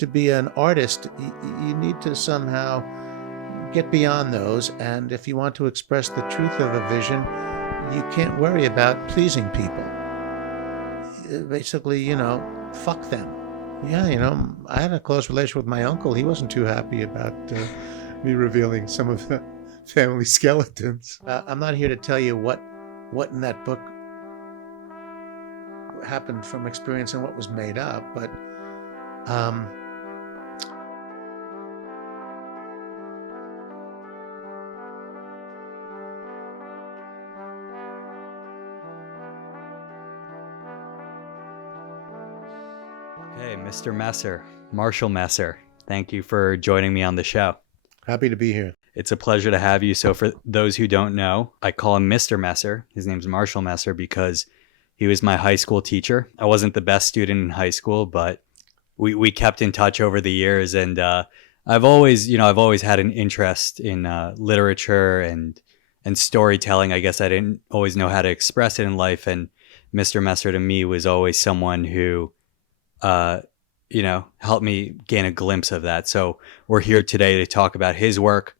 to be an artist, you need to somehow get beyond those. And if you want to express the truth of a vision, you can't worry about pleasing people. Basically, fuck them. Yeah, I had a close relationship with my uncle. He wasn't too happy about me revealing some of the family skeletons. I'm not here to tell you what in that book happened from experience and what was made up, but Hey, Mr. Messer, Marshall Messer, thank you for joining me on the show. Happy to be here. It's a pleasure to have you. So for those who don't know, I call him Mr. Messer. His name's Marshall Messer because he was my high school teacher. I wasn't the best student in high school, but we kept in touch over the years. And I've always had an interest in literature and storytelling. I guess I didn't always know how to express it in life. And Mr. Messer to me was always someone who helped me gain a glimpse of that. So we're here today to talk about his work,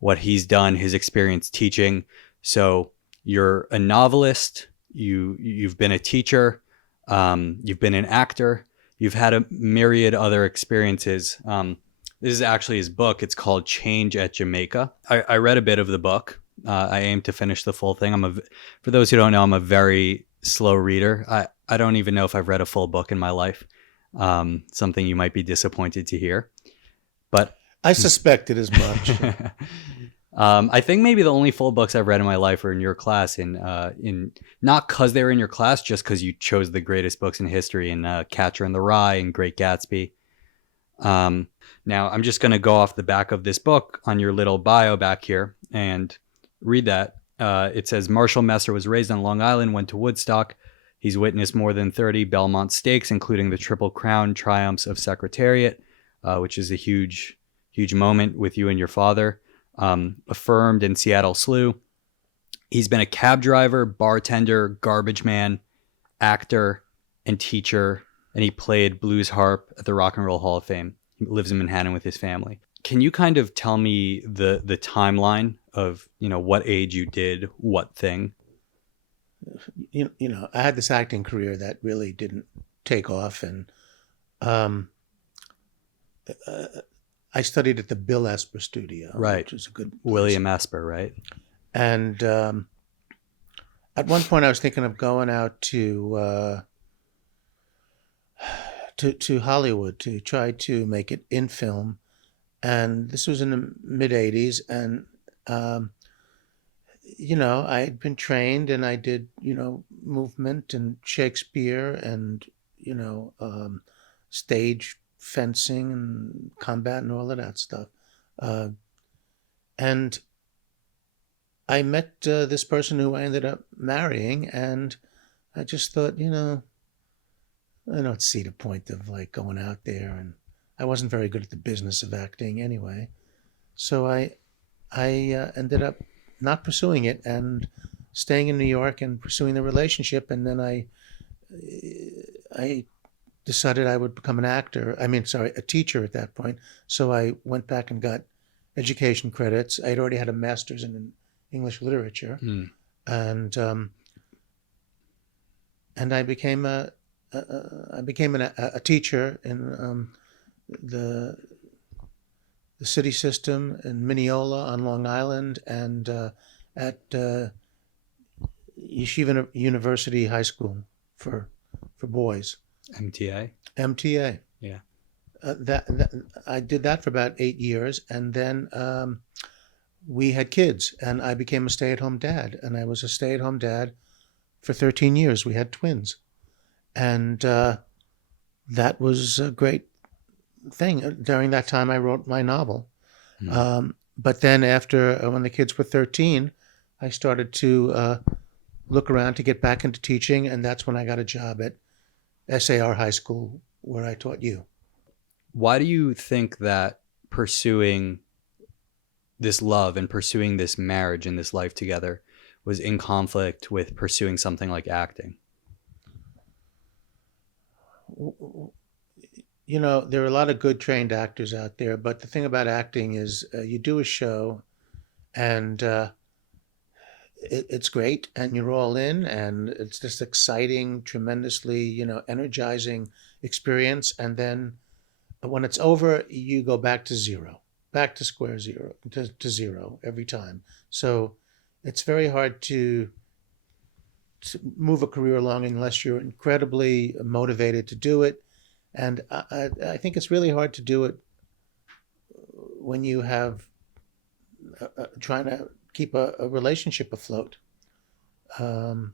what he's done, his experience teaching. So you're a novelist, you've been a teacher, you've been an actor, you've had a myriad other experiences. This is actually his book. It's called Change at Jamaica. I read a bit of the book. I aim to finish the full thing. For those who don't know, I'm a very slow reader. I don't even know if I've read a full book in my life. Something you might be disappointed to hear, but I suspected as much. I think maybe the only full books I've read in my life are in your class, in not because they were in your class, just because you chose the greatest books in history, in Catcher in the Rye and Great Gatsby. Now I'm just going to go off the back of this book on your little bio back here and read that. It says Marshall Messer was raised on Long Island, went to Woodstock. He's witnessed more than 30 Belmont stakes, including the Triple Crown triumphs of Secretariat, which is a huge, huge moment with you and your father. Affirmed in Seattle Slough. He's been a cab driver, bartender, garbage man, actor, and teacher, and he played blues harp at the Rock and Roll Hall of Fame. He lives in Manhattan with his family. Can you kind of tell me the timeline of, what age you did what thing? I had this acting career that really didn't take off, and I studied at the Bill Esper Studio, right, which is a good place. William Esper, right? And at one point, I was thinking of going out to Hollywood to try to make it in film, and this was in the mid '80s, and I had been trained, and I did, movement and Shakespeare and, stage fencing and combat and all of that stuff. And I met this person who I ended up marrying, and I just thought, I don't see the point of going out there, and I wasn't very good at the business of acting anyway. So I ended up not pursuing it and staying in New York and pursuing the relationship. And then I decided I would become a teacher at that point. So I went back and got education credits. I'd already had a master's in English literature. And I became a teacher in the city system in Mineola on Long Island, and at Yeshiva University High School for boys. MTA. Yeah. That I did that for about 8 years, and then we had kids, and I became a stay-at-home dad, and I was a stay-at-home dad for 13 years. We had twins, and that was a great thing. During that time, I wrote my novel. But then after, when the kids were 13, I started to look around to get back into teaching, and that's when I got a job at SAR High School, where I taught you. Why do you think that pursuing this love and pursuing this marriage and this life together was in conflict with pursuing something like acting? there are a lot of good trained actors out there, but the thing about acting is you do a show and it's great and you're all in and it's this exciting, tremendously, energizing experience. And then when it's over, you go back to zero, back to square zero, to zero every time. So it's very hard to move a career along unless you're incredibly motivated to do it. And I think it's really hard to do it when you have trying to keep a relationship afloat. Um,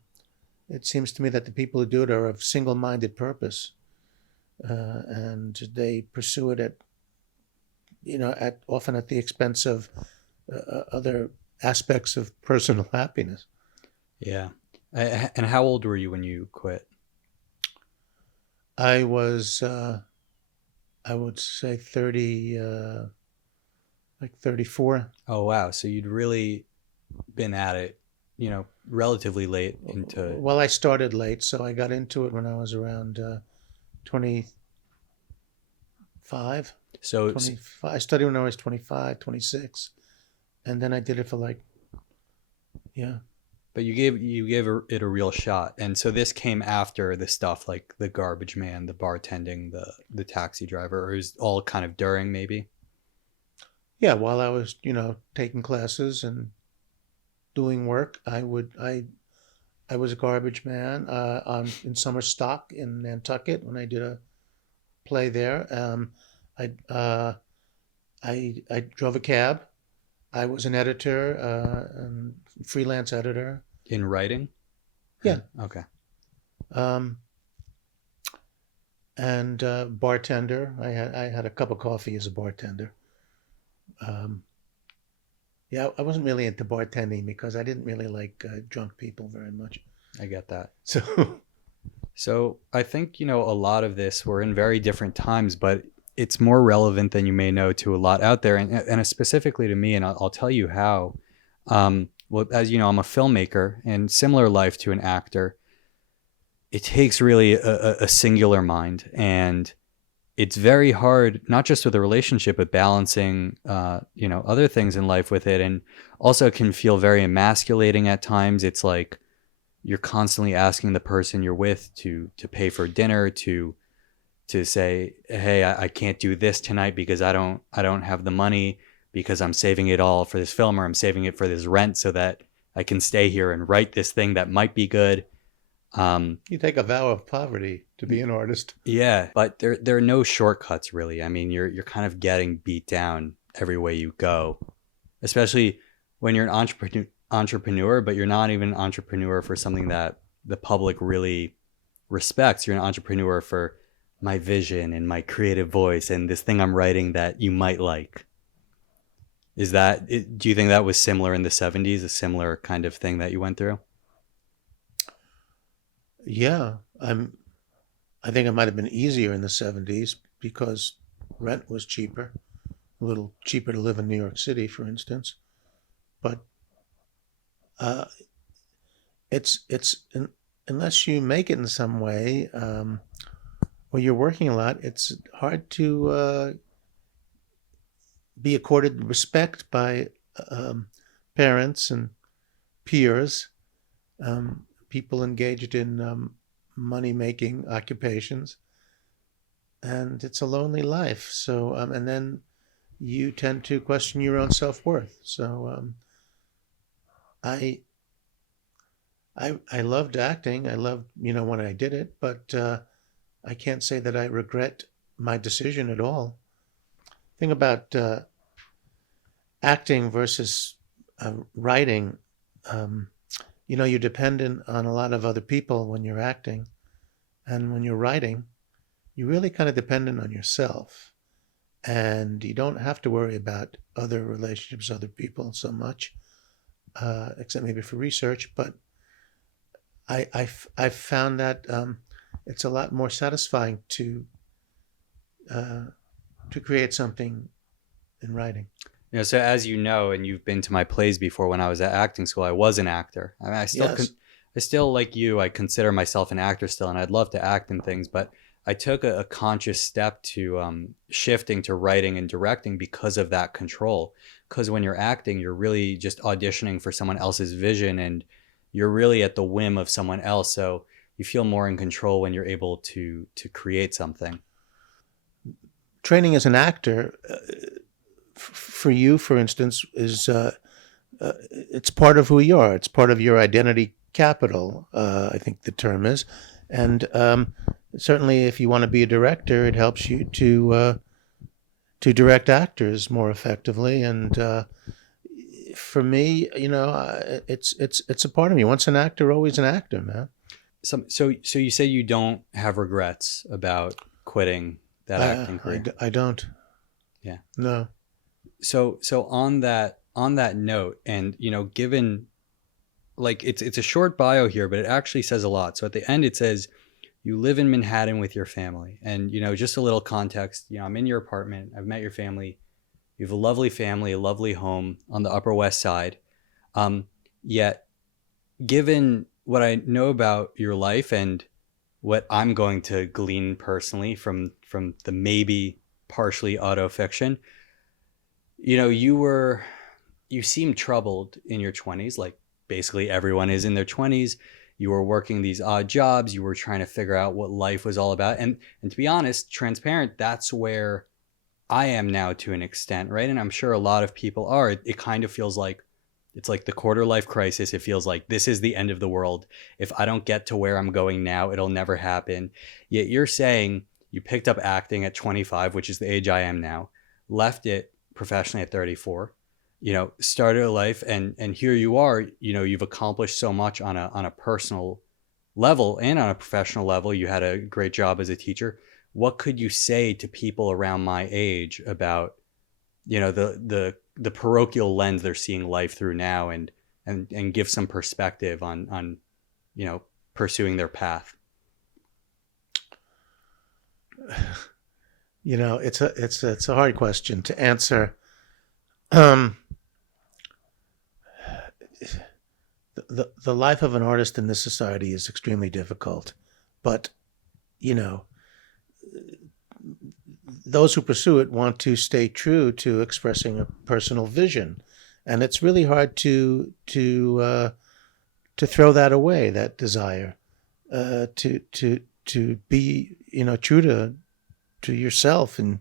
it seems to me that the people who do it are of single-minded purpose, and they pursue it at often at the expense of other aspects of personal happiness. Yeah. And how old were you when you quit? I was, I would say 30, like 34. Oh, wow. So you'd really been at it, relatively late into. Well, I started late, so I got into it when I was around 25. So, 25. I studied when I was 25, 26, and then I did it for yeah. but you gave it a real shot, and so this came after the stuff like the garbage man, the bartending, the taxi driver, or is all kind of during maybe? Yeah, while I was, taking classes and doing work, I was a garbage man in summer stock in Nantucket when I did a play there. I I drove a cab. I was an editor, and freelance editor. In writing? Yeah. Okay. Um, and bartender. I had a cup of coffee as a bartender. Um, yeah, I wasn't really into bartending because I didn't really like drunk people very much. I get that. So So I think, a lot of this, we're in very different times, but it's more relevant than you may know to a lot out there, and specifically to me, and I'll tell you how. Well, as you know, I'm a filmmaker, and similar life to an actor, it takes really a singular mind, and it's very hard, not just with a relationship, but balancing, other things in life with it, and also it can feel very emasculating at times. It's like you're constantly asking the person you're with to pay for dinner, to say, hey, I can't do this tonight because I don't have the money, because I'm saving it all for this film, or I'm saving it for this rent so that I can stay here and write this thing that might be good. you take a vow of poverty to be an artist. Yeah, but there are no shortcuts really. I mean, you're kind of getting beat down every way you go, especially when you're an entrepreneur, but you're not even an entrepreneur for something that the public really respects. You're an entrepreneur for my vision and my creative voice and this thing I'm writing that you might like. Do you think that was similar in the 70s, a similar kind of thing that you went through? Yeah, I think it might have been easier in the 70s because rent was cheaper, a little cheaper to live in New York City, for instance. But uh, unless you make it in some way, or you're working a lot, it's hard to be accorded respect by parents and peers, people engaged in money making occupations, and it's a lonely life. So, and then you tend to question your own self worth. So, I I loved acting. I loved when I did it, but I can't say that I regret my decision at all. Thing about acting versus writing, you're dependent on a lot of other people when you're acting, and when you're writing, you're really kind of dependent on yourself, and you don't have to worry about other relationships, other people so much, except maybe for research. But I've found that it's a lot more satisfying uh, to create something in writing. So as you know, and you've been to my plays before, when I was at acting school, I was an actor. I mean, Yes. I still like you, I consider myself an actor still, and I'd love to act in things, but I took a conscious step to shifting to writing and directing because of that control. Because when you're acting, you're really just auditioning for someone else's vision, and you're really at the whim of someone else. So you feel more in control when you're able to create something. Training as an actor, for you, for instance, is it's part of who you are. It's part of your identity capital, I think the term is. And certainly, if you want to be a director, it helps you to direct actors more effectively. And for me, it's a part of me. Once an actor, always an actor, man. So you say you don't have regrets about quitting that acting career? I don't. Yeah. No. So on that note, and given, like, it's a short bio here, but it actually says a lot. So at the end it says you live in Manhattan with your family, and just a little context. I'm in your apartment. I've met your family. You have a lovely family, a lovely home on the Upper West Side. Yet, given what I know about your life and what I'm going to glean personally from the maybe partially auto fiction, you seem troubled in your 20s, like basically everyone is in their 20s. You were working these odd jobs. You were trying to figure out what life was all about. And to be honest, transparent, that's where I am now to an extent, right? And I'm sure a lot of people are. It kind of feels like it's like the quarter life crisis. It feels like this is the end of the world. If I don't get to where I'm going now, it'll never happen. Yet you're saying you picked up acting at 25, which is the age I am now, left it professionally at 34, started a life, and here you are. You've accomplished so much on a personal level and on a professional level. You had a great job as a teacher. What could you say to people around my age about the parochial lens they're seeing life through now, and give some perspective on pursuing their path? It's a hard question to answer. The life of an artist in this society is extremely difficult, but those who pursue it want to stay true to expressing a personal vision, and it's really hard to throw that away, that desire, to be true to yourself, and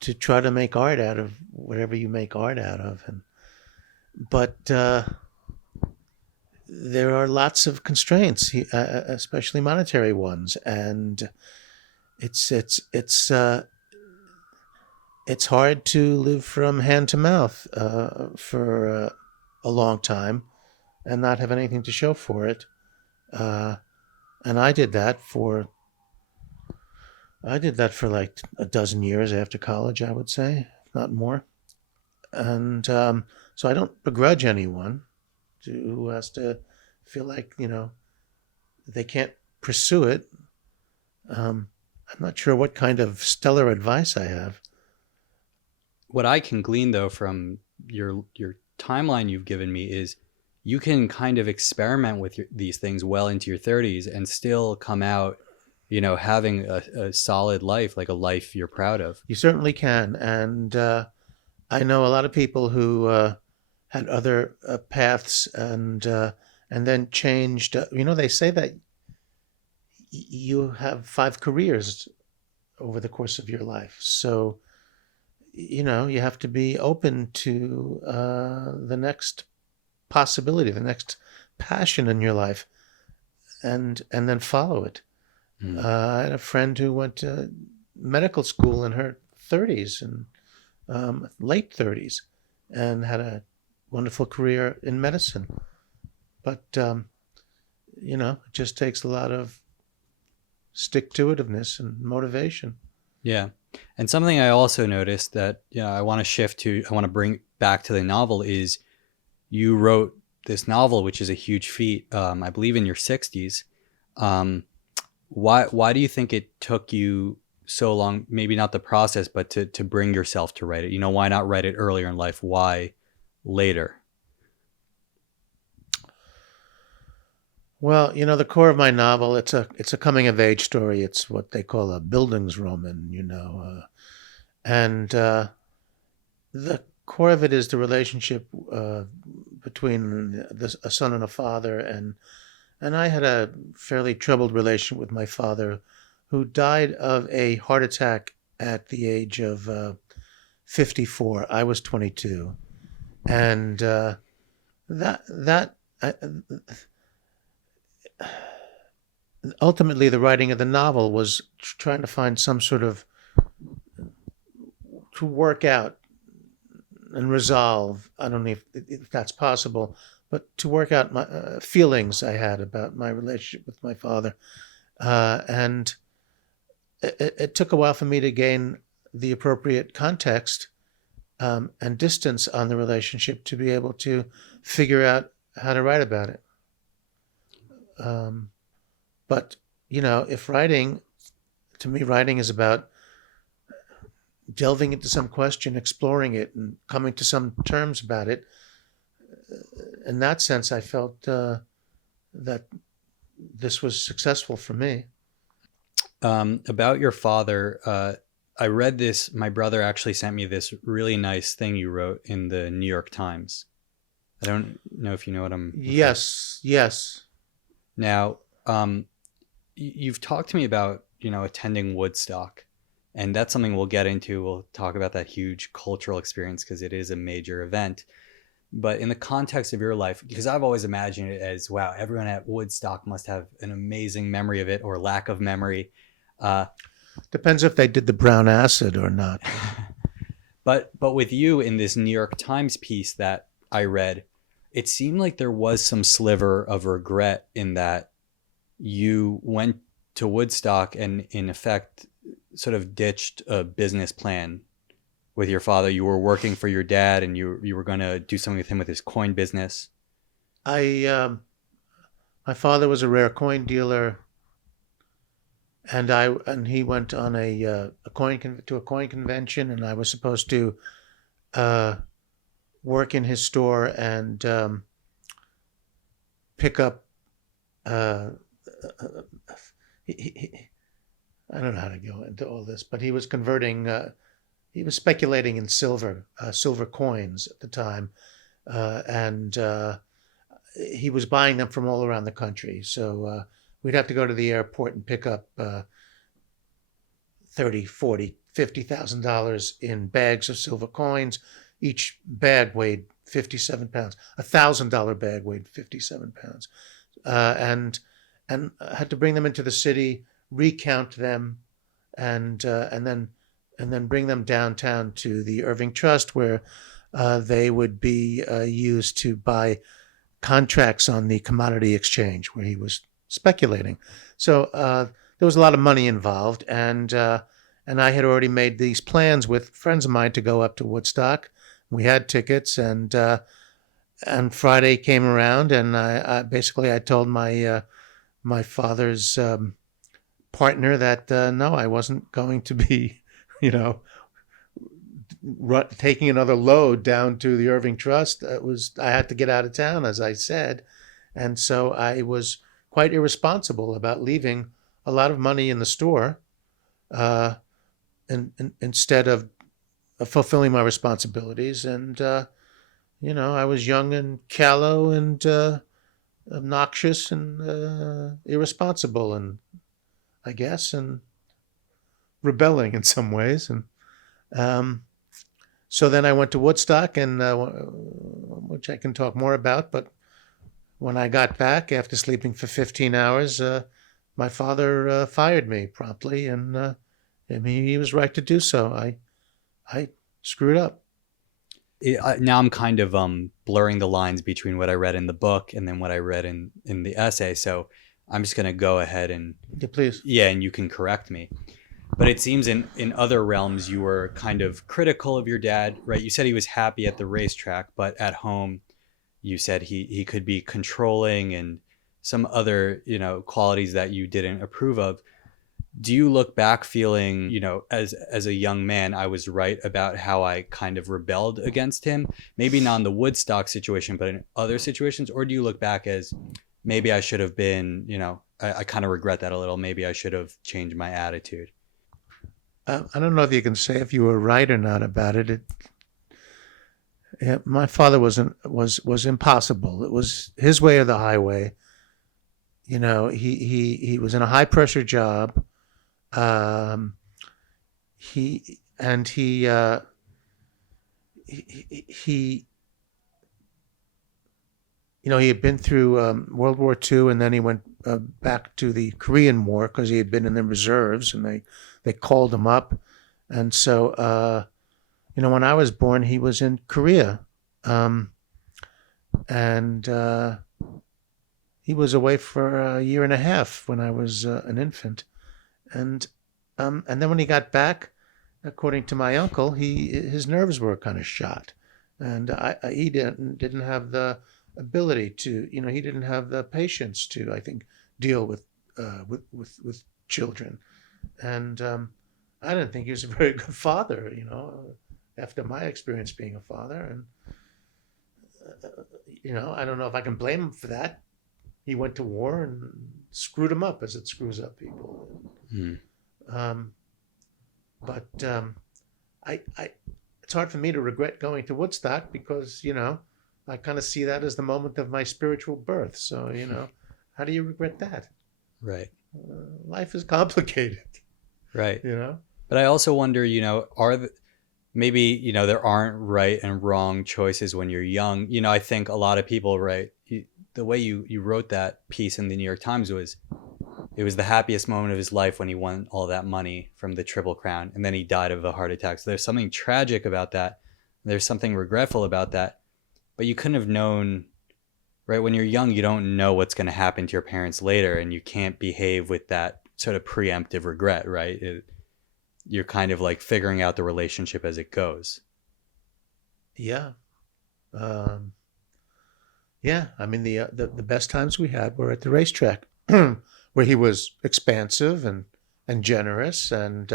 to try to make art out of whatever you make art out of. But there are lots of constraints, especially monetary ones, and it's hard to live from hand to mouth for a long time and not have anything to show for it. And I did that for like a dozen years after college, I would say, if not more. And so I don't begrudge anyone who has to feel like, they can't pursue it. I'm not sure what kind of stellar advice I have. What I can glean, though, from your timeline you've given me is you can kind of experiment with these things well into your 30s and still come out, having a solid life, like a life you're proud of. You certainly can. And I know a lot of people who had other paths and then changed. They say that you have 5 careers over the course of your life. So, you have to be open to the next possibility, the next passion in your life, and then follow it. I had a friend who went to medical school in her 30s and late 30s, and had a wonderful career in medicine. But it just takes a lot of stick-to-itiveness and motivation. Yeah. And something I also noticed that I want to bring back to the novel is you wrote this novel, which is a huge feat, I believe in your 60s. Why do you think it took you so long, maybe not the process, but to bring yourself to write it? Why not write it earlier in life? Why later? Well, the core of my novel, it's a coming of age story. It's what they call a Bildungsroman, and the core of it is the relationship between a son and a father, and I had a fairly troubled relation with my father, who died of a heart attack at the age of 54. I was 22, and that ultimately the writing of the novel was trying to find some sort of to work out and resolve. I don't know if that's possible, but to work out my feelings I had about my relationship with my father, and it took a while for me to gain the appropriate context and distance on the relationship to be able to figure out how to write about it. Um, but if writing, to me, writing is about delving into some question, exploring it, and coming to some terms about it. In that sense, I felt that this was successful for me. About your father, I read this. My brother actually sent me this really nice thing you wrote in the New York Times. I don't know if you know what I'm. Yes, yes. Now, you've talked to me about attending Woodstock, and that's something we'll get into. We'll talk about that huge cultural experience because it is a major event. But in the context of your life, because I've always imagined it as, wow, everyone at Woodstock must have an amazing memory of it or lack of memory. Uh, Depends if they did the brown acid or not. but with you in this New York Times piece that I read, it seemed like there was some sliver of regret in that you went to Woodstock and in effect sort of ditched a business plan with your father. You were working for your dad and you were going to do something with him with his coin business. I My father was a rare coin dealer, and he went on to a coin convention, and I was supposed to uh, work in his store and pick up. Uh, I don't know how to go into all this, but he was converting. He was speculating in silver coins at the time, and he was buying them from all around the country. So we'd have to go to the airport and pick up 30, 40, $50,000 in bags of silver coins. Each bag weighed 57 pounds. $1,000 bag weighed 57 pounds, and I had to bring them into the city, recount them, and then bring them downtown to the Irving Trust, where they would be used to buy contracts on the commodity exchange, where he was speculating. So there was a lot of money involved, and I had already made these plans with friends of mine to go up to Woodstock. We had tickets, and Friday came around, and I told my father's partner that no, I wasn't going to be, you know, taking another load down to the Irving Trust. I had to get out of town, as I said, and so I was quite irresponsible about leaving a lot of money in the store, instead of fulfilling my responsibilities. And I was young and callow and obnoxious and irresponsible, and I guess, and rebelling in some ways. And so then I went to Woodstock, and which I can talk more about. But when I got back after sleeping for 15 hours, my father fired me promptly, and I mean, he was right to do so. I screwed up. Now I'm kind of blurring the lines between what I read in the book and then what I read in the essay. So I'm just going to go ahead and Yeah, please. Yeah, and you can correct me. But it seems in other realms you were kind of critical of your dad, right? You said he was happy at the racetrack, but at home you said he could be controlling and some other, qualities that you didn't approve of. Do you look back feeling, as a young man, I was right about how I kind of rebelled against him? Maybe not in the Woodstock situation, but in other situations? Or do you look back as maybe I should have been, I kind of regret that a little. Maybe I should have changed my attitude. I don't know if you can say if you were right or not about it. Yeah, my father was impossible. It was his way or the highway. He was in a high pressure job. Um, he he had been through World War II, and then he went back to the Korean War because he had been in the reserves, and they called him up, and so when I was born, he was in Korea, um, and he was away for a year and a half when I was an infant, and and then when he got back, according to my uncle, his nerves were kind of shot, and he didn't have the ability to, he didn't have the patience to, I think, deal with children, and I didn't think he was a very good father, after my experience being a father, and I don't know if I can blame him for that. He went to war and screwed him up as it screws up people. Mm. Um, but it's hard for me to regret going to Woodstock because I kind of see that as the moment of my spiritual birth. So how do you regret that? Right. Life is complicated. Right. You know. But I also wonder, maybe there aren't right and wrong choices when you're young. I think a lot of people, right? The way you wrote that piece in the New York Times was, it was the happiest moment of his life when he won all that money from the Triple Crown, and then he died of a heart attack. So there's something tragic about that. There's something regretful about that. But you couldn't have known, right? When you're young, you don't know what's going to happen to your parents later, and you can't behave with that sort of preemptive regret, right? You're kind of like figuring out the relationship as it goes. Yeah. Um, yeah. I mean, the best times we had were at the racetrack, where he was expansive and generous and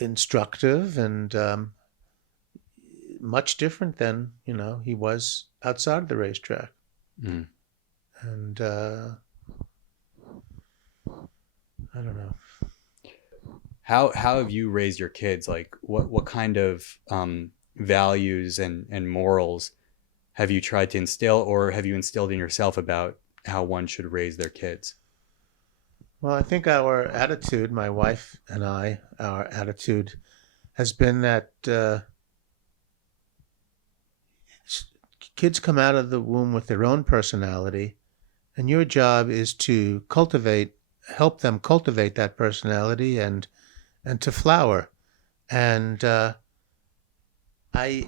instructive and much different than he was outside of the racetrack. Mm. And I don't know. How have you raised your kids? Like what kind of values and morals have you tried to instill, or have you instilled in yourself about how one should raise their kids? Well, I think our attitude, my wife and I, our attitude has been that kids come out of the womb with their own personality, and your job is to help them cultivate that personality and to flower. And I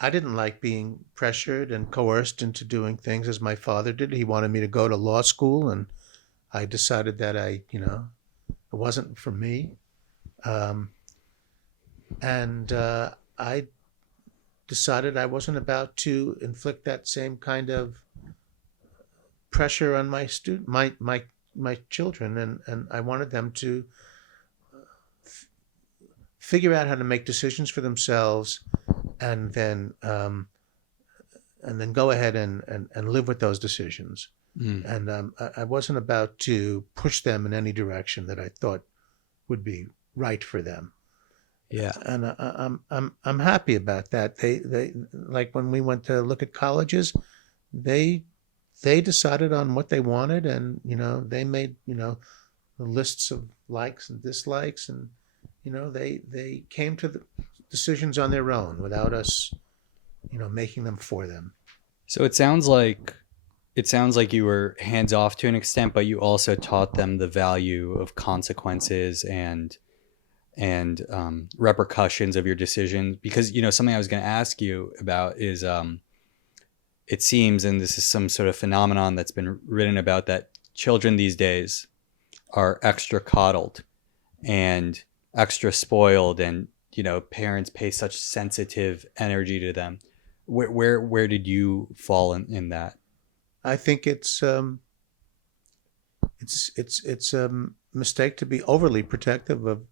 I didn't like being pressured and coerced into doing things as my father did. He wanted me to go to law school, and I decided that it wasn't for me. Um, and I decided I wasn't about to inflict that same kind of pressure on my children, and I wanted them to figure out how to make decisions for themselves, and then go ahead and live with those decisions. Mm. And I wasn't about to push them in any direction that I thought would be right for them. Yeah. And I'm happy about that. They like when we went to look at colleges, they decided on what they wanted, and they made the lists of likes and dislikes, and they came to the decisions on their own without us making them for them. So it sounds like you were hands off to an extent, but you also taught them the value of consequences and repercussions of your decisions. Because something I was going to ask you about is it seems, and this is some sort of phenomenon that's been written about, that children these days are extra coddled and extra spoiled, and parents pay such sensitive energy to them. Where did you fall in that? I think it's a mistake to be overly protective of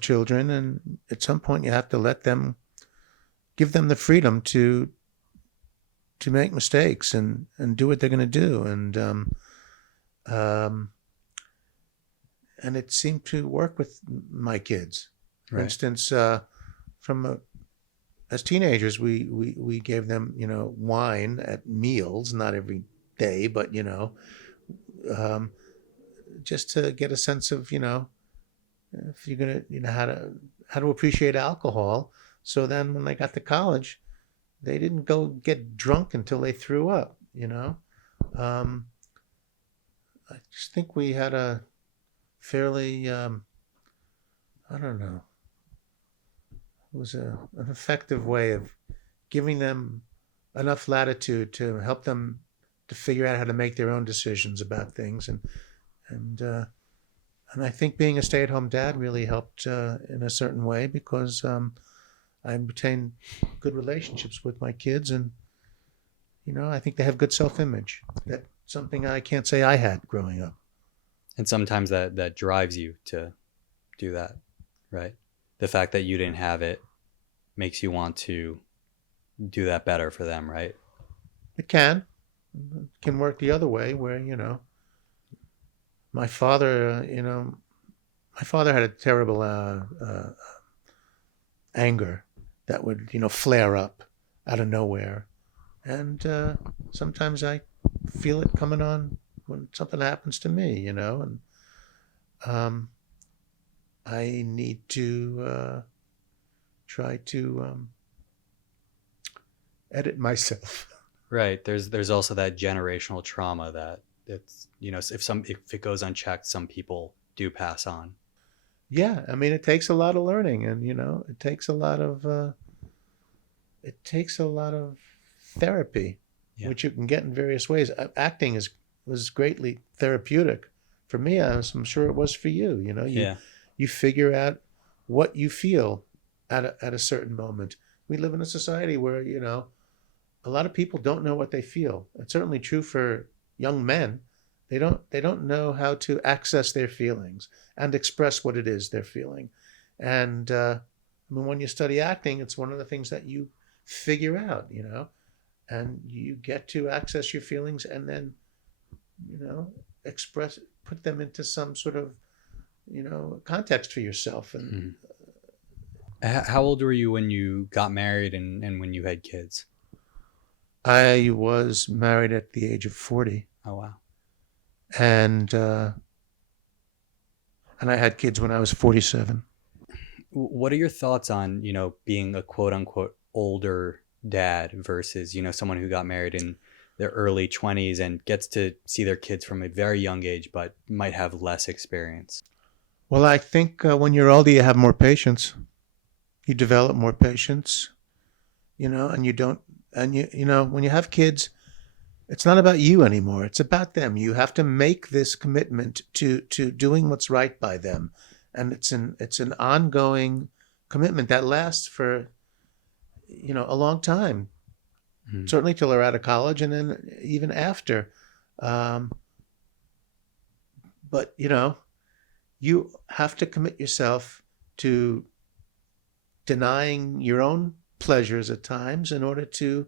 children, and at some point you have to give them the freedom to to make mistakes and do what they're going to do. Um, and it seemed to work with my kids. For Right. instance, as teenagers, we gave them, wine at meals, not every day, but, um, just to get a sense of, if you're going to, how to appreciate alcohol. So then when they got to college, they didn't go get drunk until they threw up. Um, I just think we had a fairly, I don't know, it was an effective way of giving them enough latitude to help them to figure out how to make their own decisions about things. And, uh, and I think being a stay-at-home dad really helped in a certain way because I retained good relationships with my kids, and I think they have good self-image. That's something I can't say I had growing up. And sometimes that drives you to do that, right? The fact that you didn't have it makes you want to do that better for them, right? It can work the other way, where my father, my father had a terrible anger that would flare up out of nowhere, and sometimes I feel it coming on when something happens to me, and um, I need to try to edit myself. Right. There's also that generational trauma that it's, if it goes unchecked, some people do pass on. Yeah, I mean, it takes a lot of learning, and it takes a lot of therapy, Yeah. which you can get in various ways. Acting was greatly therapeutic for me. I'm sure it was for you. Yeah. You figure out what you feel at a certain moment. We live in a society where a lot of people don't know what they feel. It's certainly true for young men. They don't know how to access their feelings and express what it is they're feeling. And I mean, when you study acting, it's one of the things that you figure out, and you get to access your feelings and then, put them into some sort of, context for yourself. And Mhm. How old were you when you got married and when you had kids? I was married at the age of 40, Oh, wow. and I had kids when I was 47. What are your thoughts on, being a quote unquote older dad versus, someone who got married in their early 20s and gets to see their kids from a very young age, but might have less experience? Well, I think when you're older, you have more patience. You develop more patience, and you don't, and when you have kids, it's not about you anymore. It's about them. You have to make this commitment to doing what's right by them, and it's an ongoing commitment that lasts for a long time. Mhm. Certainly till they're out of college, and then even after. Um, but you have to commit yourself to denying your own pleasures at times in order to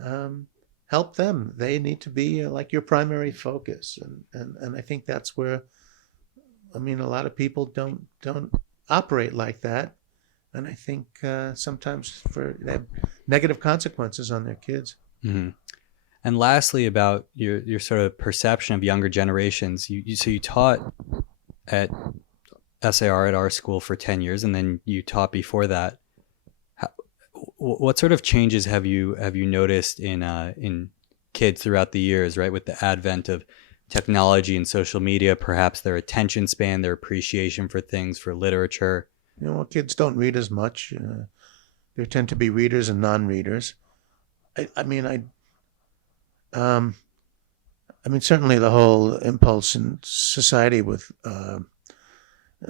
um, help them. They need to be like your primary focus, and I think that's where, I mean, a lot of people don't operate like that, and I think sometimes they have negative consequences on their kids. Mhm. And lastly, about your sort of perception of younger generations, you taught at SAR at our school for 10 years, and then you taught before that. How, what sort of changes have you noticed in kids throughout the years, right? With the advent of technology and social media, perhaps their attention span, their appreciation for things, for literature. Kids don't read as much. There tend to be readers and non-readers. I mean, um, certainly the whole impulse in society with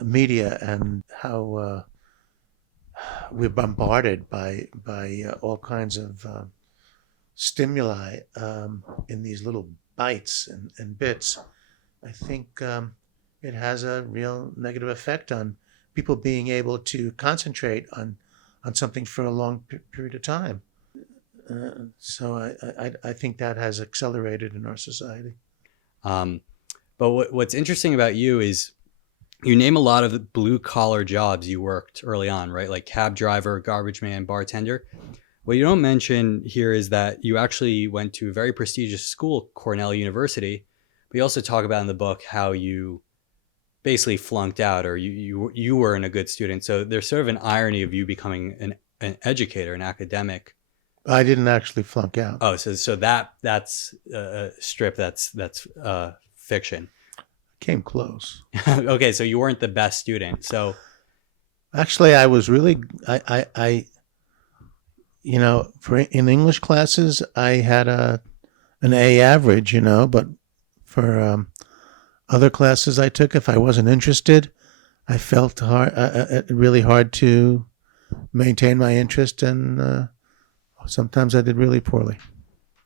media and how we're bombarded by all kinds of stimuli in these little bites and bits. I think it has a real negative effect on people being able to concentrate on something for a long period of time. So I think that has accelerated in our society. Um, but what's interesting about you is you name a lot of the blue collar jobs you worked early on, right? Like cab driver, garbage man, bartender. What you don't mention here is that you actually went to a very prestigious school, Cornell University. But you also talk about in the book how you basically flunked out, or you weren't a good student. So there's sort of an irony of you becoming an educator, an academic. I didn't actually flunk out. Oh, so that's a strip that's fiction. Came close. Okay, so you weren't the best student. So Actually, I was really I for in English classes I had an A average, but for other classes I took, if I wasn't interested, I felt really hard to maintain my interest, and sometimes I did really poorly.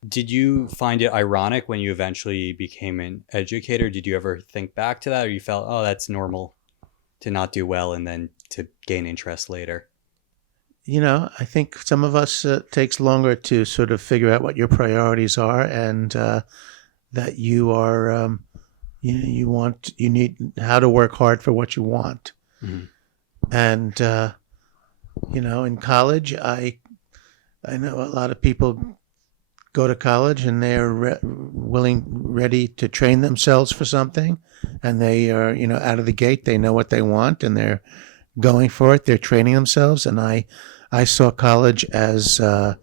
did you find it ironic when you eventually became an educator? Did you ever think back to that, or you felt, oh, that's normal to not do well and then to gain interest later? I think some of us takes longer to sort of figure out what your priorities are, and that you are you need how to work hard for what you want. Mm-hmm. And in college, I know a lot of people go to college and they're ready to train themselves for something, and they are out of the gate, they know what they want and they're going for it. They're training themselves, and I saw college as a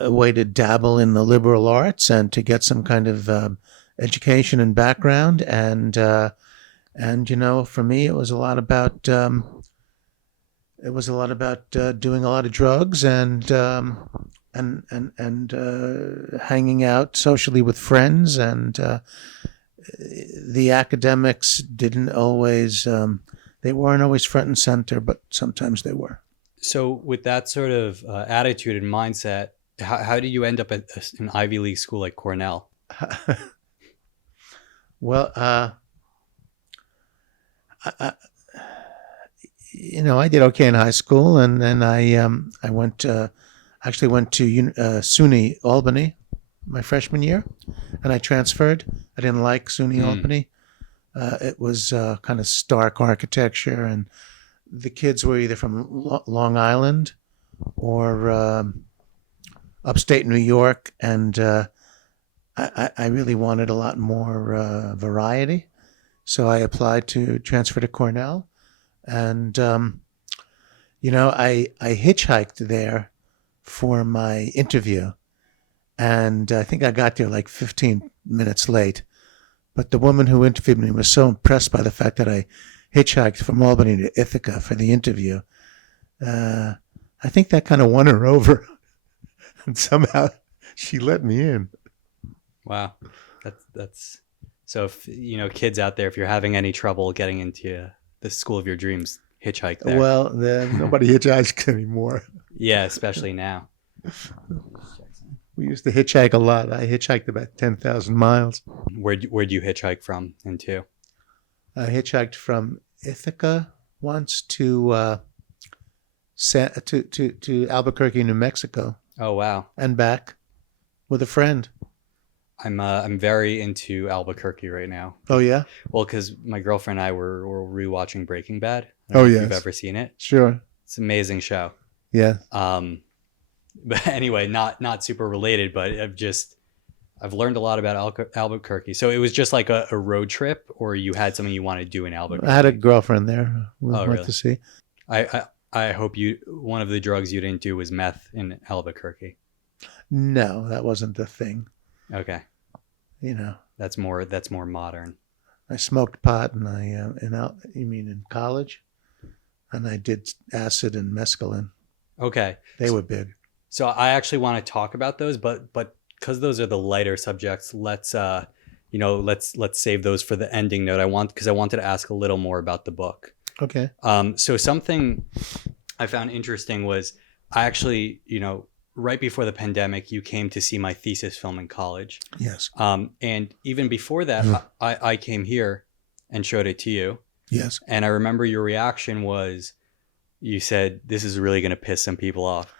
way to dabble in the liberal arts and to get some kind of education and background, and for me it was a lot about doing a lot of drugs and hanging out socially with friends, and the academics didn't always they weren't always front and center, but sometimes they were. So with that sort of attitude and mindset, how did you end up at an Ivy League school like Cornell? Well, I did okay in high school, and then I went actually went to SUNY Albany my freshman year, and I transferred. I didn't like SUNY Albany. It was kind of stark architecture, and the kids were either from Long Island or upstate New York, and I really wanted a lot more variety. So I applied to transfer to Cornell, and I hitchhiked there for my interview, and I think I got there like 15 minutes late. But the woman who interviewed me was so impressed by the fact that I hitchhiked from Albany to Ithaca for the interview. I think that kind of won her over, and somehow she let me in. Wow, that's so. If kids out there, if you're having any trouble getting into the school of your dreams, hitchhike there. Well, nobody hitchhikes anymore. Yeah, especially now. We used to hitchhike a lot. I hitchhiked about 10,000 miles. Where'd you hitchhike from and to? I hitchhiked from Ithaca once to Albuquerque, New Mexico. Oh wow! And back with a friend. I'm very into Albuquerque right now. Oh yeah. Well, because my girlfriend and I were rewatching Breaking Bad. Oh yeah. Yes. You've ever seen it? Sure. It's an amazing show. Yeah. But anyway, not super related, but I've learned a lot about Albuquerque. So it was just like a road trip, or you had something you wanted to do in Albuquerque? I had a girlfriend there. Oh, really? To see. I hope one of the drugs you didn't do was meth in Albuquerque. No, that wasn't the thing. Okay. That's more modern. I smoked pot, and in college, and I did acid and mescaline. Okay. They were big. So I actually want to talk about those, but because those are the lighter subjects, let's save those for the ending note. Because I wanted to ask a little more about the book. Okay. So something I found interesting was I actually, right before the pandemic, you came to see my thesis film in college. Yes. And even before that, I came here and showed it to you. Yes. And I remember your reaction was, you said this is really going to piss some people off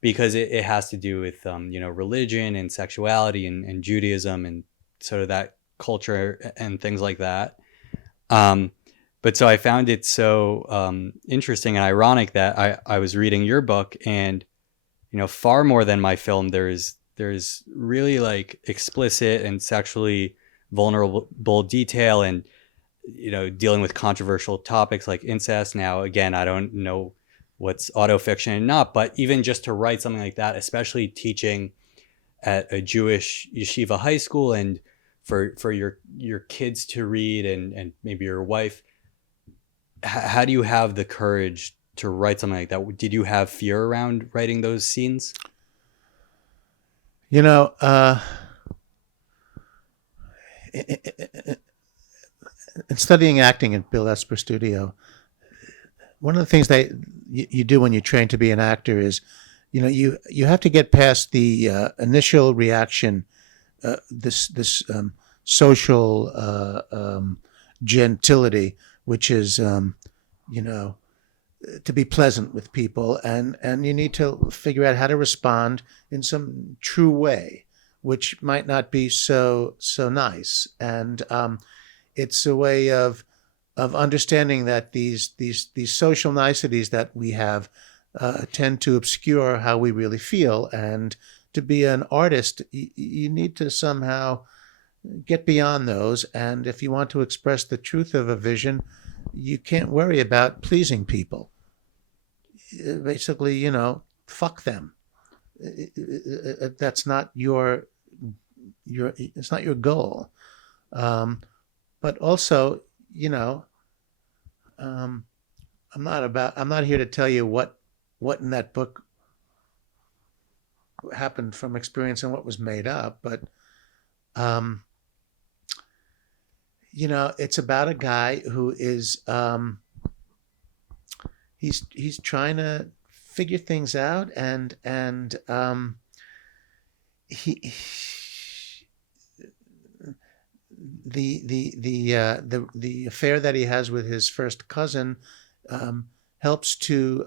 because it has to do with religion and sexuality and Judaism and sort of that culture and things like that. Um, but so I found it so interesting and ironic that I was reading your book, and far more than my film, there's really like explicit and sexually vulnerable detail, and dealing with controversial topics like incest. Now, again, I don't know what's autofiction and not, but even just to write something like that, especially teaching at a Jewish yeshiva high school, and for your kids to read, and maybe your wife, how do you have the courage to write something like that? Did you have fear around writing those scenes? You know, in studying acting at Bill Esper Studio, one of the things that you do when you train to be an actor is, you have to get past the initial reaction, this social gentility, which is to be pleasant with people, and you need to figure out how to respond in some true way, which might not be so nice, and it's a way of understanding that these social niceties that we have tend to obscure how we really feel. And to be an artist, you need to somehow get beyond those. And if you want to express the truth of a vision, you can't worry about pleasing people. Basically, fuck them. That's not your it's not your goal. But also, I'm not here to tell you what in that book happened from experience and what was made up, but it's about a guy who is he's trying to figure things out, and he the affair that he has with his first cousin helps to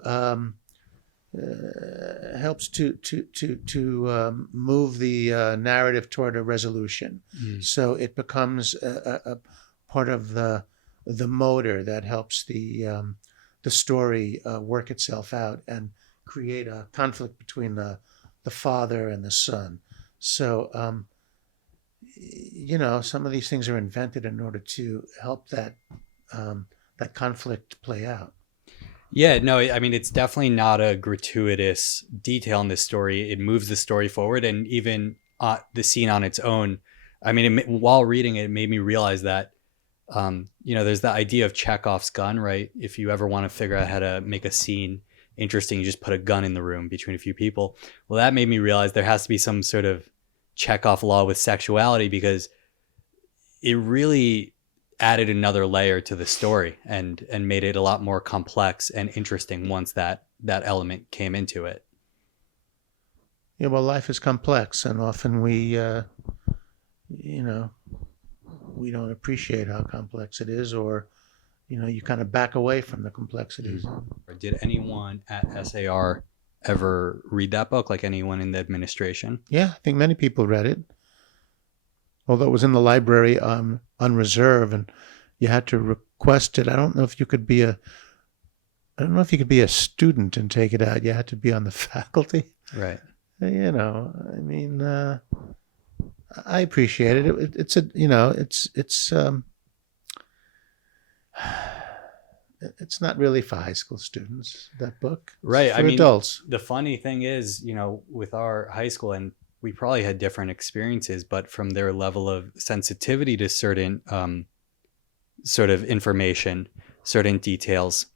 move the narrative toward a resolution. So it becomes a part of the motor that helps the story work itself out and create a conflict between the father and the son. So some of these things are invented in order to help that conflict play out. Yeah, no, I mean, it's definitely not a gratuitous detail in this story. It moves the story forward, and even the scene on its own. I mean, while reading it, it made me realize that, there's the idea of Chekhov's gun, right? If you ever want to figure out how to make a scene interesting, you just put a gun in the room between a few people. Well, that made me realize there has to be some sort of Chekhov law with sexuality, because it really added another layer to the story and made it a lot more complex and interesting once that element came into it. Yeah, well, life is complex, and often we we don't appreciate how complex it is, or you kind of back away from the complexities. Did anyone at SAR ever read that book, like anyone in the administration? Yeah, I think many people read it. Although it was in the library on reserve, and you had to request it. I don't know if you could be a student and take it out. You had to be on the faculty. Right. I mean, I appreciate it. It's not really for high school students, that book. Right. It's for adults. The funny thing is, with our high school, and we probably had different experiences, but from their level of sensitivity to certain sort of information, certain details,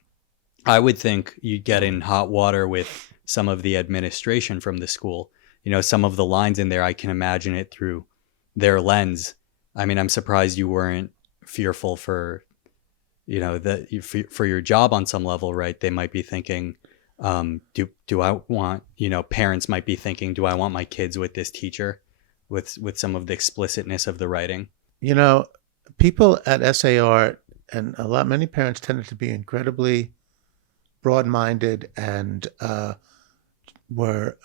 I would think you'd get in hot water with some of the administration from the school. Some of the lines in there, I can imagine it through their lens. I mean, I'm surprised you weren't fearful for, for your job on some level, right? They might be thinking, do I want, parents might be thinking, do I want my kids with this teacher, with some of the explicitness of the writing? People at SAR and many parents tended to be incredibly broad-minded and were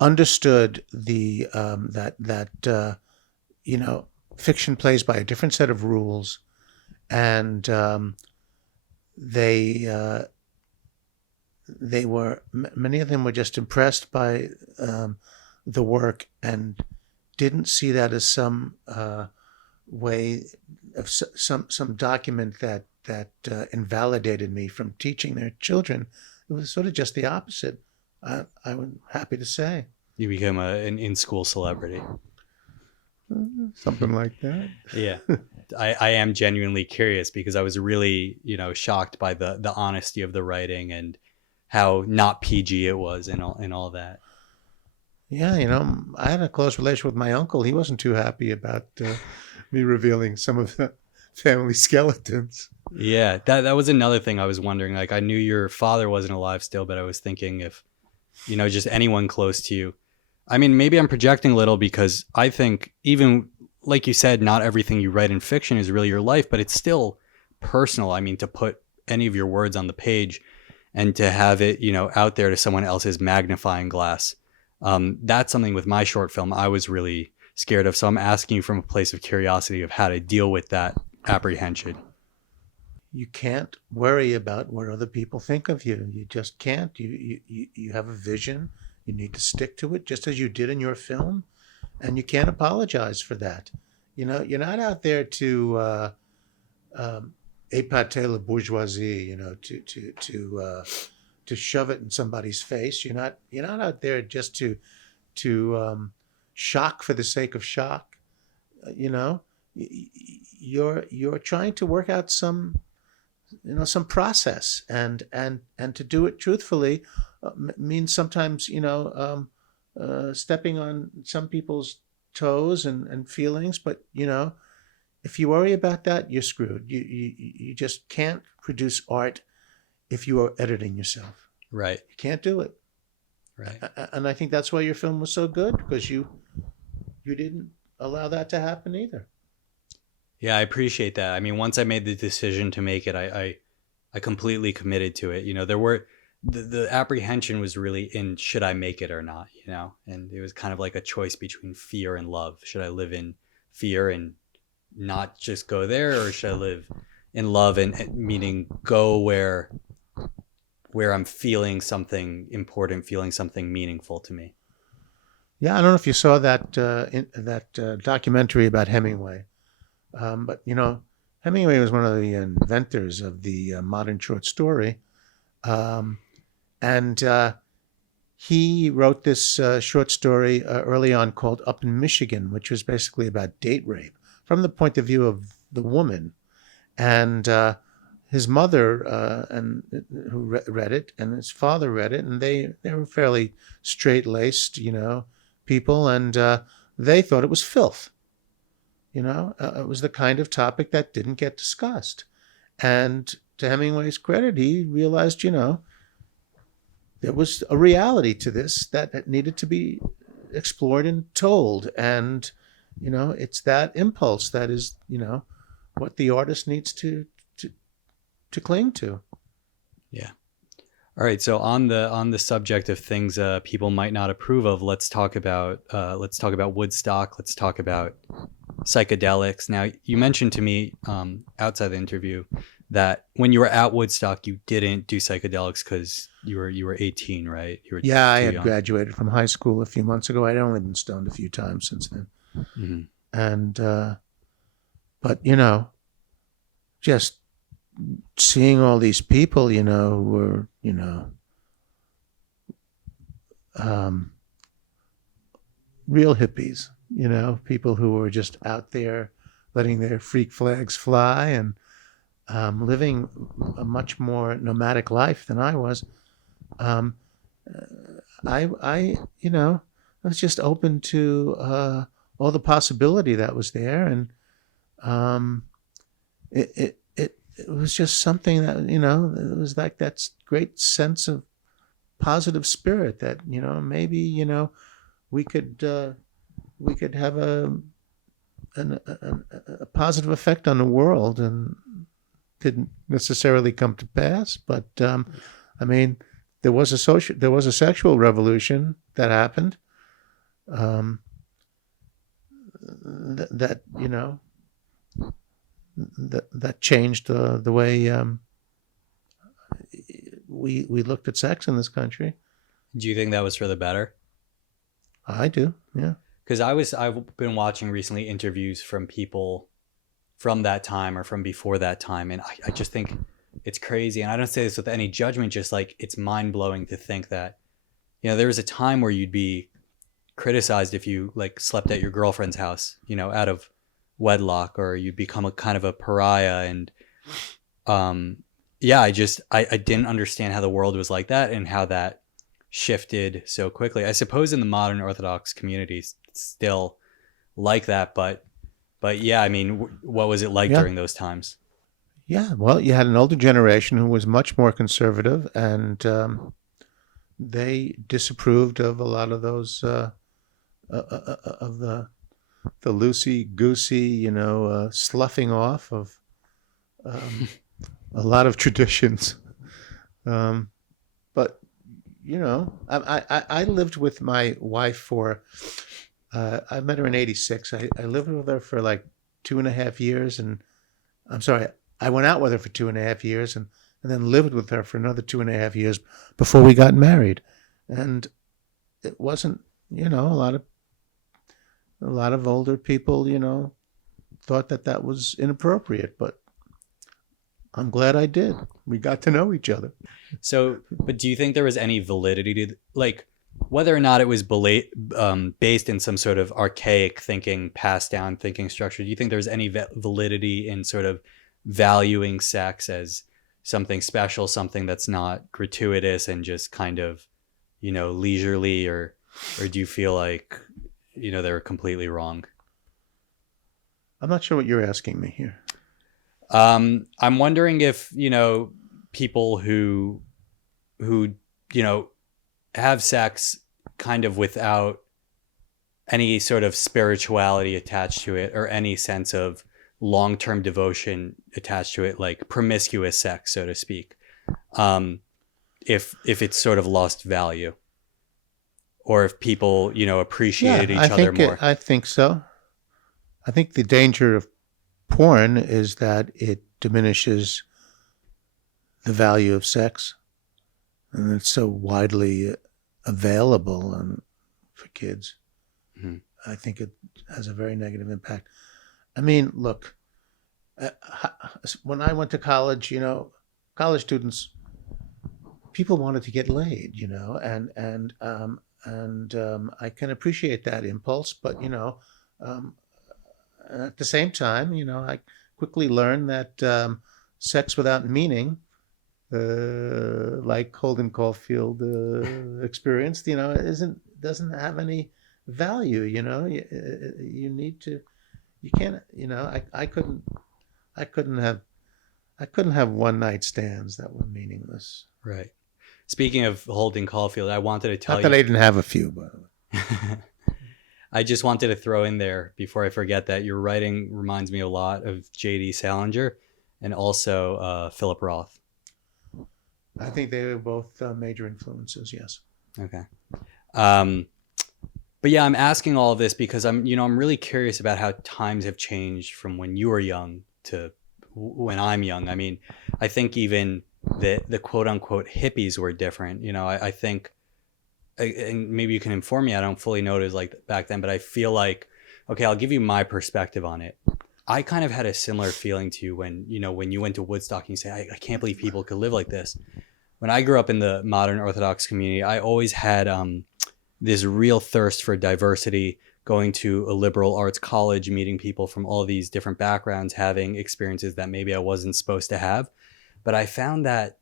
understood the that fiction plays by a different set of rules, and they they were many of them were just impressed by the work and didn't see that as some way of some document that invalidated me from teaching their children. It was sort of just the opposite. I'm happy to say. You became an in-school celebrity. Something like that. Yeah. I am genuinely curious because I was really, shocked by the honesty of the writing and how not PG it was and all that. Yeah, I had a close relationship with my uncle. He wasn't too happy about me revealing some of the family skeletons. Yeah, that was another thing I was wondering. Like, I knew your father wasn't alive still, but I was thinking if, just anyone close to you. I mean, maybe I'm projecting a little because I think even, like you said, not everything you write in fiction is really your life, but it's still personal. I mean, to put any of your words on the page and to have it, out there to someone else's magnifying glass. That's something with my short film I was really scared of. So I'm asking you from a place of curiosity of how to deal with that apprehension. You can't worry about what other people think of you. You just can't. You have a vision. You need to stick to it, just as you did in your film, and you can't apologize for that. You're not out there to épater la bourgeoisie. To shove it in somebody's face. You're not out there just to shock for the sake of shock. You're trying to work out some process, and to do it truthfully means sometimes stepping on some people's toes and feelings. But if you worry about that, you're screwed. You just can't produce art if you are editing yourself. Right. You can't do it. Right. And I think that's why your film was so good, because you didn't allow that to happen either. Yeah, I appreciate that. I mean, once I made the decision to make it, I completely committed to it. There were the apprehension was really in should I make it or not, and it was kind of like a choice between fear and love. Should I live in fear and not just go there, or should I live in love and meaning go where I'm feeling something important, feeling something meaningful to me? Yeah, I don't know if you saw that documentary about Hemingway. But Hemingway was one of the inventors of the modern short story, and he wrote this short story early on called "Up in Michigan," which was basically about date rape from the point of view of the woman, and his mother who read it, and his father read it, and they were fairly straight-laced, people, and they thought it was filth. It was the kind of topic that didn't get discussed. And to Hemingway's credit, he realized, there was a reality to this that needed to be explored and told. And, it's that impulse that is, what the artist needs to cling to. Yeah. All right. So on the subject of things people might not approve of, let's talk about Woodstock. Let's talk about psychedelics. Now, you mentioned to me outside the interview that when you were at Woodstock, you didn't do psychedelics because you were 18, right? You were I had graduated from high school a few months ago. I'd only been stoned a few times since then. Mm-hmm. And but just seeing all these people, who were real hippies. People who were just out there letting their freak flags fly and living a much more nomadic life than I was. I was just open to all the possibility that was there, and it was just something that it was like that great sense of positive spirit that maybe we could have a positive effect on the world, and didn't necessarily come to pass. But I mean, there was a sexual revolution that happened. Um, that that changed the way we looked at sex in this country. Do you think that was for the better? I do, yeah. Because I've been watching recently interviews from people from that time or from before that time, and I just think it's crazy. And I don't say this with any judgment, just like it's mind blowing to think that, there was a time where you'd be criticized if you like slept at your girlfriend's house, out of wedlock, or you'd become a kind of a pariah. And yeah, I didn't understand how the world was like that and how that shifted so quickly. I suppose in the modern Orthodox communities it's still like that, but yeah, I mean, what was it like Yeah. during those times? Yeah, well, you had an older generation who was much more conservative, and they disapproved of a lot of those of the loosey goosey, sloughing off of a lot of traditions. But I lived with my wife for. I met her in '86. I lived with her for like 2.5 years, and I'm sorry, I went out with her for 2.5 years, and then lived with her for another 2.5 years before we got married. And it wasn't, a lot of older people, thought that was inappropriate, but I'm glad I did. We got to know each other. So, but do you think there was any validity to, like, whether or not it was based in some sort of archaic thinking, passed down thinking structure? Do you think there's any validity in sort of valuing sex as something special, something that's not gratuitous and just kind of, leisurely, or do you feel like, they were completely wrong? I'm not sure what you're asking me here. I'm wondering if, people who, have sex kind of without any sort of spirituality attached to it or any sense of long-term devotion attached to it, like promiscuous sex, so to speak, if it's sort of lost value, or if people, appreciated each other more. I think so. I think the danger of porn is that it diminishes the value of sex, and it's so widely available for kids. Mm-hmm. I think it has a very negative impact. I mean, look, when I went to college, college students, people wanted to get laid, and I can appreciate that impulse, but at the same time, I quickly learned that sex without meaning, like Holden Caulfield experienced, doesn't have any value. You need to, you can't, I couldn't have one night stands that were meaningless. Right. Speaking of Holden Caulfield, I wanted to tell Not you. that I didn't have a few, by the way. I just wanted to throw in there before I forget that your writing reminds me a lot of J.D. Salinger and also Philip Roth. I think they were both major influences. Yes. Okay. But yeah, I'm asking all of this because I'm really curious about how times have changed from when you were young to when I'm young. I mean, I think even the quote unquote hippies were different. I think, and maybe you can inform me, I don't fully know what it was like back then, but I feel like, okay, I'll give you my perspective on it. I kind of had a similar feeling to you when you went to Woodstock and you say, I can't believe people could live like this. When I grew up in the modern Orthodox community, I always had this real thirst for diversity, going to a liberal arts college, meeting people from all these different backgrounds, having experiences that maybe I wasn't supposed to have. But I found that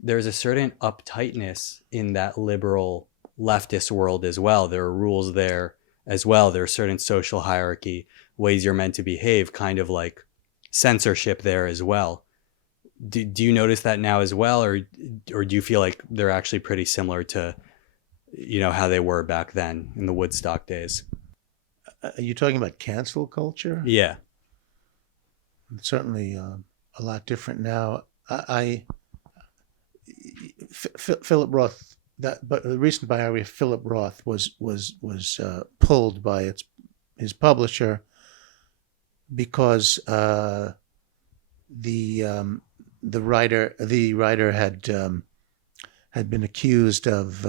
there's a certain uptightness in that liberal leftist world as well. There are rules there as well. There's certain social hierarchy, ways you're meant to behave, kind of like censorship there as well. Do you notice that now as well, or do you feel like they're actually pretty similar to how they were back then in the Woodstock days? Are you talking about cancel culture? Yeah. Certainly, a lot different now. Philip Roth, but the recent biography of Philip Roth was pulled by his publisher because the writer had been accused of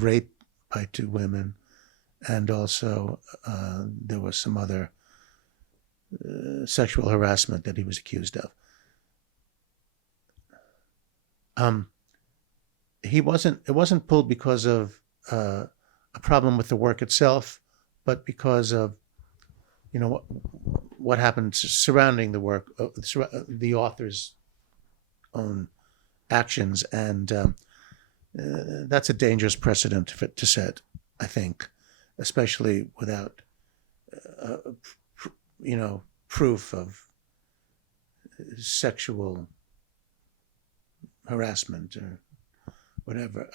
rape by two women, and also there was some other sexual harassment that he was accused of. It wasn't pulled because of a problem with the work itself, but because of what happened surrounding the work, the author's own actions, and that's a dangerous precedent to set, I think, especially without proof of sexual harassment or whatever.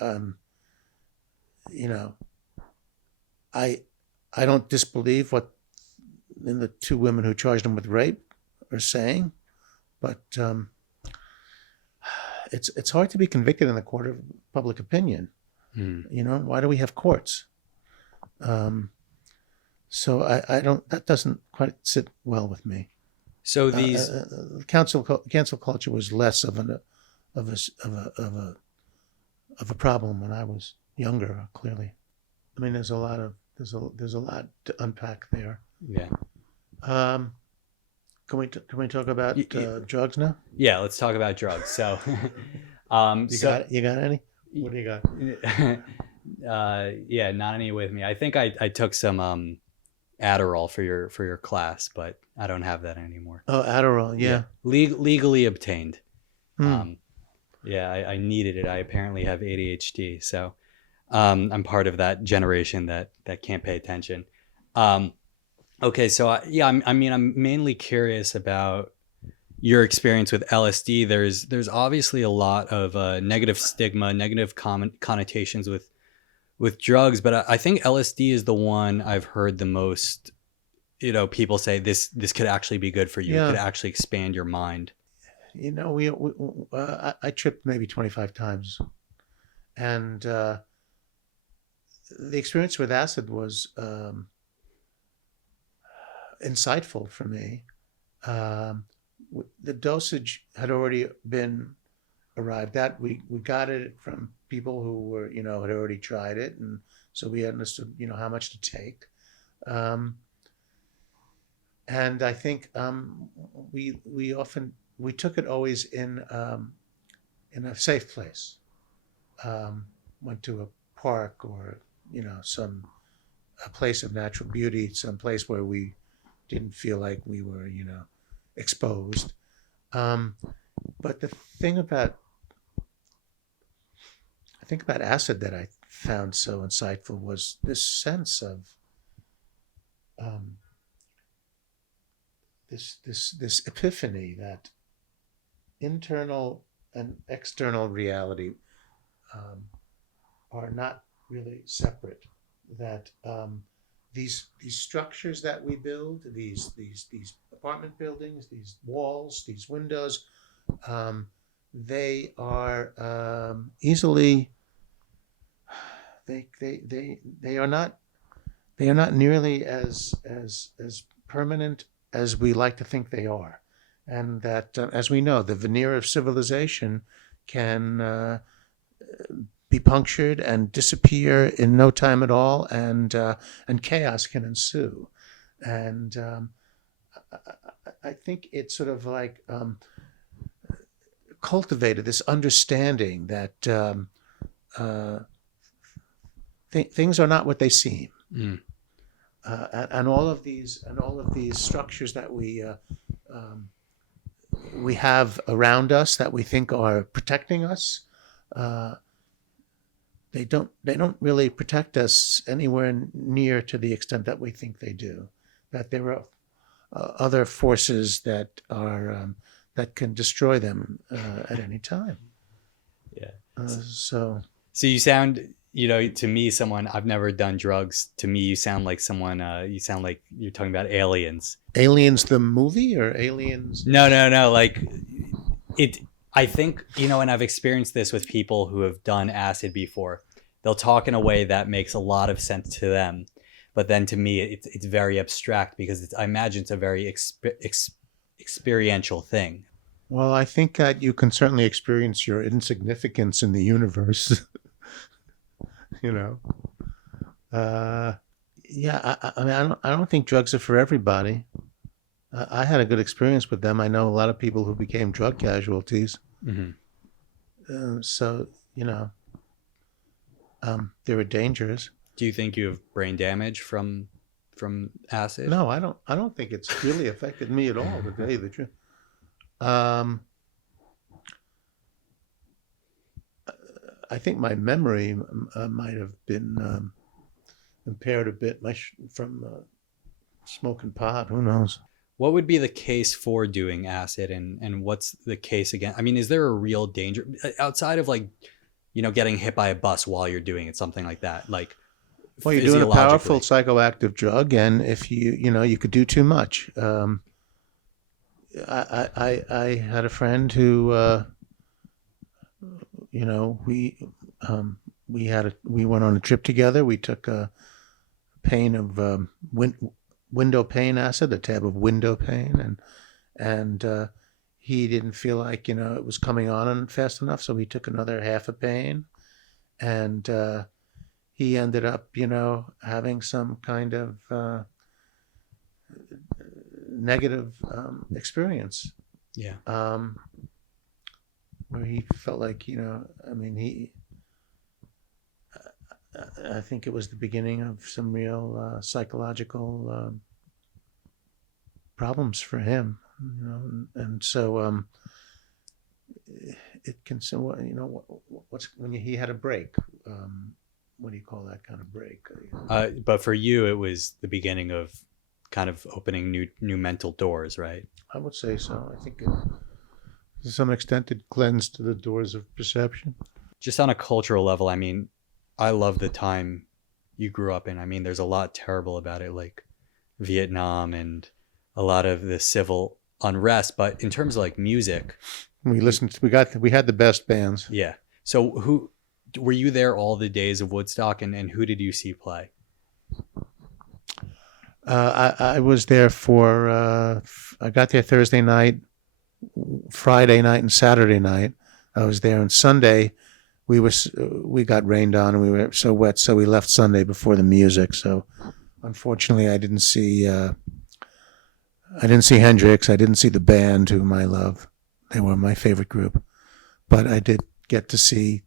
I don't disbelieve what the two women who charged him with rape are saying, but it's hard to be convicted in the court of public opinion. Why do we have courts? So I don't. That doesn't quite sit well with me. So these cancel culture was less of a problem when I was younger. Clearly, I mean, there's a lot to unpack there. Yeah. Can we talk about drugs now? Yeah, let's talk about drugs. So, you got any? What do you got? Yeah, not any with me. I think I took some Adderall for your class, but I don't have that anymore. Oh, Adderall, yeah. Legally obtained. Yeah, I needed it. I apparently have ADHD, so I'm part of that generation that can't pay attention. Okay, so I'm mainly curious about your experience with LSD. There's obviously a lot of negative stigma, negative connotations with drugs, but I think LSD is the one I've heard the most. People say this could actually be good for you. Yeah. It could actually expand your mind. I tripped maybe 25 times, and the experience with acid was insightful for me. The dosage had already been arrived at. We got it from people who were had already tried it, and so we understood how much to take. And I think we took it always in a safe place. Went to a park or a place of natural beauty, some place where we didn't feel like we were exposed. But the thing about acid that I found so insightful was this sense of this epiphany that internal and external reality are not really separate. That these structures that we build, these apartment buildings, these walls, these windows, they are easily they are not nearly as permanent as we like to think they are, and that as we know, the veneer of civilization can be punctured and disappear in no time at all, and chaos can ensue. And I think it sort of like cultivated this understanding that things are not what they seem. And all of these structures that we have around us that we think are protecting us, they don't really protect us anywhere near to the extent that we think they do. That there are other forces that can destroy them at any time. Yeah. So you sound to me, someone I've never done drugs. To me, you sound like someone. You sound like you're talking about aliens. Aliens the movie or Aliens? No, no, no. Like it. I think and I've experienced this with people who have done acid before. They'll talk in a way that makes a lot of sense to them, but then to me, it's very abstract because I imagine it's a very experiential thing. Well, I think that you can certainly experience your insignificance in the universe. you know. Uh, yeah, I mean, I don't think drugs are for everybody. I had a good experience with them. I know a lot of people who became drug casualties. Hmm. So they were dangerous. Do you think you have brain damage from acid? No, I don't. I don't think it's really affected me at all. To tell you the truth, um, I think my memory might have been impaired a bit from smoking pot. Who knows? What would be the case for doing acid, and what's the case again? I mean, is there a real danger outside of like, getting hit by a bus while you're doing it, something like that? Like, Well, you're doing a powerful physiologically? psychoactive drug, and if you could do too much. I had a friend who, we went on a trip together. We took a pain of window pane acid, a tab of window pane, and he didn't feel like it was coming on fast enough, so he took another half a pane, and he ended up, having some kind of negative experience, Yeah. where he felt like, I mean, I think it was the beginning of some real psychological problems for him, and so it can, so what's when he had a break. What do you call that kind of break? But for you, it was the beginning of kind of opening new mental doors, right? I would say so. I think to some extent it cleansed the doors of perception. Just on a cultural level, I mean, I love the time you grew up in. I mean, there's a lot terrible about it, like Vietnam and a lot of the civil unrest. But in terms of like music, We had the best bands. yeah. So who were you there all the days of Woodstock, and who did you see play? I was there for. I got there Thursday night, Friday night, and Saturday night. I was there on Sunday. We got rained on, and we were so wet, so we left Sunday before the music. So, unfortunately, I didn't see. I didn't see Hendrix. I didn't see the band, whom I love. They were my favorite group, but I did get to see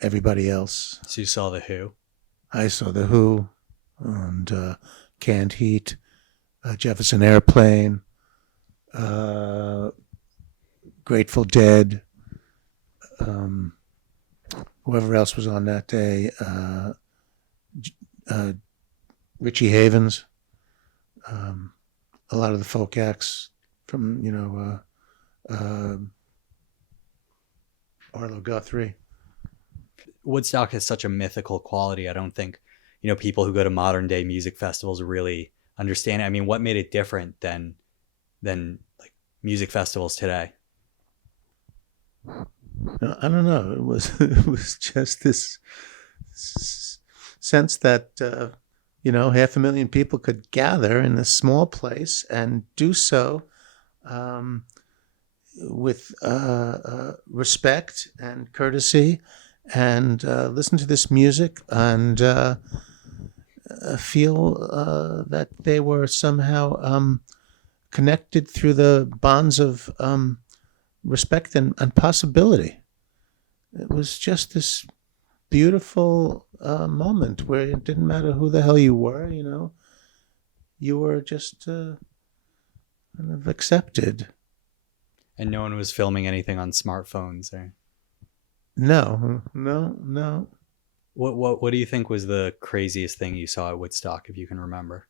everybody else. So you saw the Who. I saw the Who, and Canned Heat, Jefferson Airplane, Grateful Dead, whoever else was on that day, Richie Havens, a lot of the folk acts from Arlo Guthrie. Woodstock has such a mythical quality. I don't think people who go to modern day music festivals really understand it. I mean, what made it different than like music festivals today? I don't know. It was just this sense that 500,000 people could gather in a small place and do so with respect and courtesy, and listen to this music and feel that they were somehow connected through the bonds of respect and possibility. It was just this beautiful moment where it didn't matter who the hell you were, you were just kind of accepted. And no one was filming anything on smartphones or. No. What do you think was the craziest thing you saw at Woodstock, if you can remember?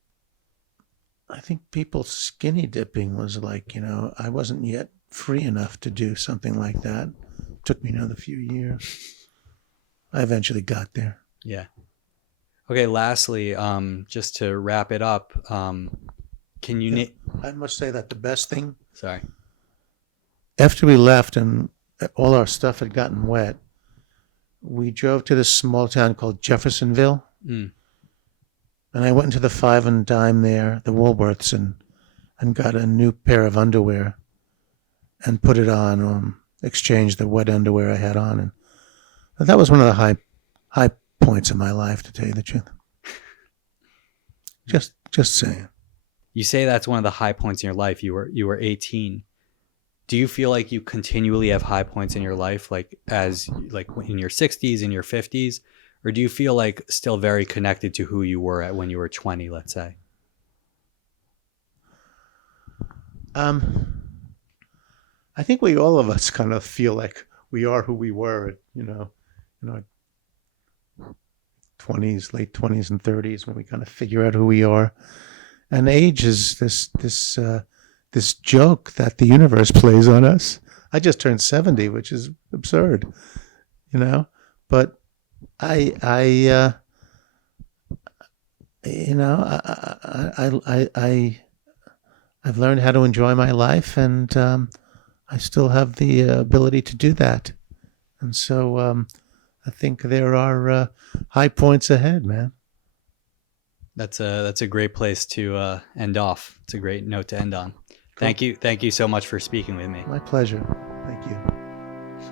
I think people skinny dipping was like, I wasn't yet free enough to do something like that. It took me another few years. I eventually got there. Yeah. Okay. Lastly, just to wrap it up, can you? Yeah, I must say that the best thing, Sorry. after we left and all our stuff had gotten wet, we drove to this small town called Jeffersonville, Mm. and I went into the Five and Dime there, the Woolworths, and got a new pair of underwear and put it on, exchanged the wet underwear I had on, and that was one of the high points of my life, to tell you the truth. Just saying. You say that's one of the high points in your life. You were 18. Do you feel like you continually have high points in your life, like in your 60s, in your 50s, or do you feel like still very connected to who you were at when you were 20, let's say? I think all of us kind of feel like we are who we were, in our 20s, late 20s and 30s, when we kind of figure out who we are. And age is this joke that the universe plays on us. I just turned 70, which is absurd, But I've learned how to enjoy my life, and I still have the ability to do that. And so I think there are high points ahead, man. That's a great place to end off. It's a great note to end on. Cool. Thank you so much for speaking with me. My pleasure. Thank you.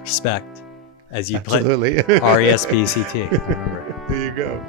Respect, as you Absolutely. play RESPCT. Remember. There you go.